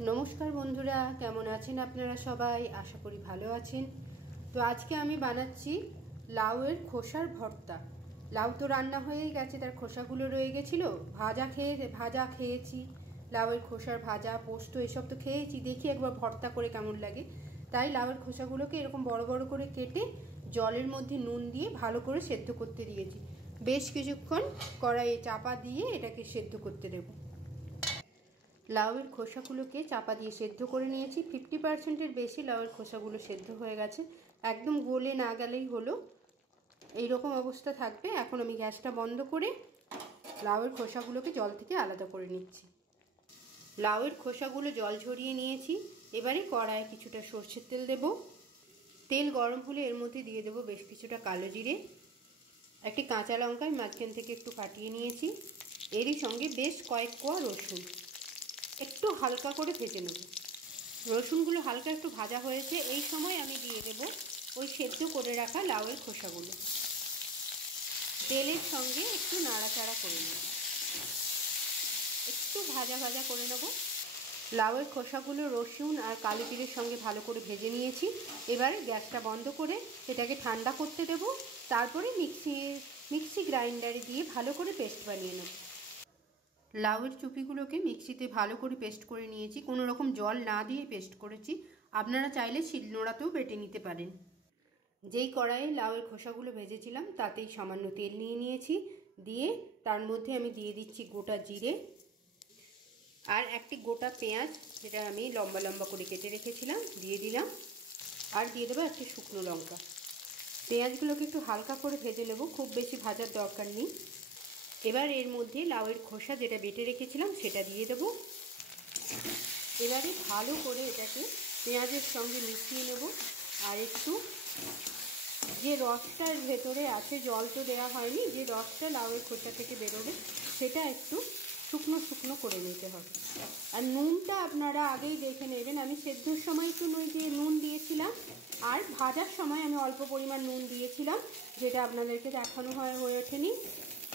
নমস্কার বন্ধুরা, কেমন আছেন আপনারা সবাই? আশা করি ভালো আছেন। তো আজকে আমি বানাচ্ছি লাউয়ের খোসার ভর্তা। লাউ তো রান্না হয়েই গেছে, তার খোসাগুলো রয়ে গেছিলো। ভাজা খেয়েছি, লাউয়ের খোসার ভাজা, পোস্ত এসব তো খেয়েছি। দেখি একবার ভর্তা করে কেমন লাগে। তাই লাউয়ের খোসাগুলোকে এরকম বড় বড় করে কেটে জলের মধ্যে নুন দিয়ে ভালো করে সেদ্ধ করতে দিয়েছি। বেশ কিছুক্ষণ কড়াইয়ে চাপা দিয়ে এটাকে সেদ্ধ করতে দেবো। লাউয়ের খোসাগুলোকে চাপা দিয়ে সেদ্ধ করে নিয়েছি। 50%-এর বেশি লাউয়ের খোসাগুলো সেদ্ধ হয়ে গেছে। একদম গলে না গেলেই হলো, এইরকম অবস্থা থাকবে। এখন আমি গ্যাসটা বন্ধ করে লাউয়ের খোসাগুলোকে জল থেকে আলাদা করে নিচ্ছি। লাউয়ের খোসাগুলো জল ঝরিয়ে নিয়েছি। এবারে কড়াইয়ে কিছুটা সর্ষের তেল দেব। তেল গরম হলে এর মধ্যে দিয়ে দেবো বেশ কিছুটা কালো জিরে, একটি কাঁচা লঙ্কায় মাঝখান থেকে একটু কাটিয়ে নিয়েছি, এরই সঙ্গে বেশ কয়েক কোয়া রসুন একটু হালকা করে ভেজে নেব। রসুনগুলো হালকা একটু ভাজা হয়েছে, এই সময় আমি দিয়ে দেব ওই সেদ্ধ করে রাখা লাউয়ের খোসাগুলো। তেলের সঙ্গে একটু নাড়াচাড়া করে নেব, একটু ভাজা ভাজা করে নেব। লাউয়ের খোসাগুলো রসুন আর কালো জিরের সঙ্গে ভালো করে ভেজে নিয়েছি। এবারে গ্যাসটা বন্ধ করে এটাকে ঠান্ডা করতে দেব। তারপরে মিক্সি গ্রাইন্ডারে দিয়ে ভালো করে পেস্ট বানিয়ে নেব। লাউয়ের চুপিগুলোকে মিক্সিতে ভালো করে পেস্ট করে নিয়েছি, কোনো রকম জল না দিয়ে পেস্ট করেছি। আপনারা চাইলে শিলনোড়াতেও বেটে নিতে পারেন। যেই কড়াইয়ে লাউয়ের খোসাগুলো ভেজেছিলাম তাতেই সামান্য তেল নিয়ে নিয়েছি, দিয়ে তার মধ্যে আমি দিয়ে দিচ্ছি গোটা জিরে আর একটি গোটা পেঁয়াজ, যেটা আমি লম্বা লম্বা করে কেটে রেখেছিলাম, দিয়ে দিলাম। আর দিয়ে দেবো একটি শুকনো লঙ্কা। পেঁয়াজগুলোকে একটু হালকা করে ভেজে নেব, খুব বেশি ভাজার দরকার নেই। এবার এর মধ্যে লাউয়ের খোসা যেটা বেটে রেখেছিলাম সেটা দিয়ে দেবো। এবারে ভালো করে এটাকে পেঁয়াজের সঙ্গে মিশিয়ে নেব। আর একটু যে রসটার ভেতরে আছে, জল তো দেওয়া হয়নি, যে রসটা লাউয়ের খোসা থেকে বেরোবে সেটা একটু শুকনো শুকনো করে নিতে হবে। আর নুনটা আপনারা আগেই দেখে নেবেন। আমি সেদ্ধর সময় একটু নুন দিয়েছিলাম, আর ভাজার সময় আমি অল্প পরিমাণ নুন দিয়েছিলাম, যেটা আপনাদেরকে দেখানো হয়ে ওঠেনি।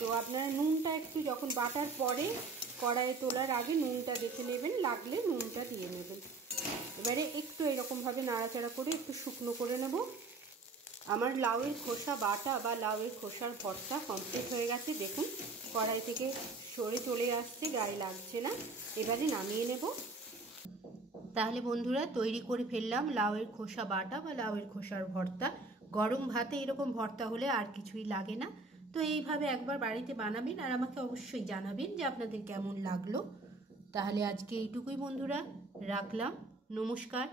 তো আপনারা নুনটা একটু যখন বাটার পরে কড়াইয়ে তোলার আগে নুনটা দেখে নেবেন, লাগলে নুনটা দিয়ে নেবেন। এবারে একটু এরকমভাবে নাড়াচাড়া করে একটু শুকনো করে নেব। আমার লাউয়ের খোসা বাটা বা লাউয়ের খোসার ভর্তা কমপ্লিট হয়ে গেছে। দেখুন কড়াই থেকে সরে চলে আসছে, গায়ে লাগছে না। এবারে নামিয়ে নেব। তাহলে বন্ধুরা, তৈরি করে ফেললাম লাউয়ের খোসা বাটা বা লাউয়ের খোসার ভর্তা। গরম ভাতে এরকম ভর্তা হলে আর কিছুই লাগে না। তো এইভাবে একবার বাড়িতে বানাবেন আর আমাকে অবশ্যই জানাবেন যে আপনাদের কেমন লাগলো। তাহলে আজকে এইটুকুই বন্ধুরা, রাখলাম। নমস্কার।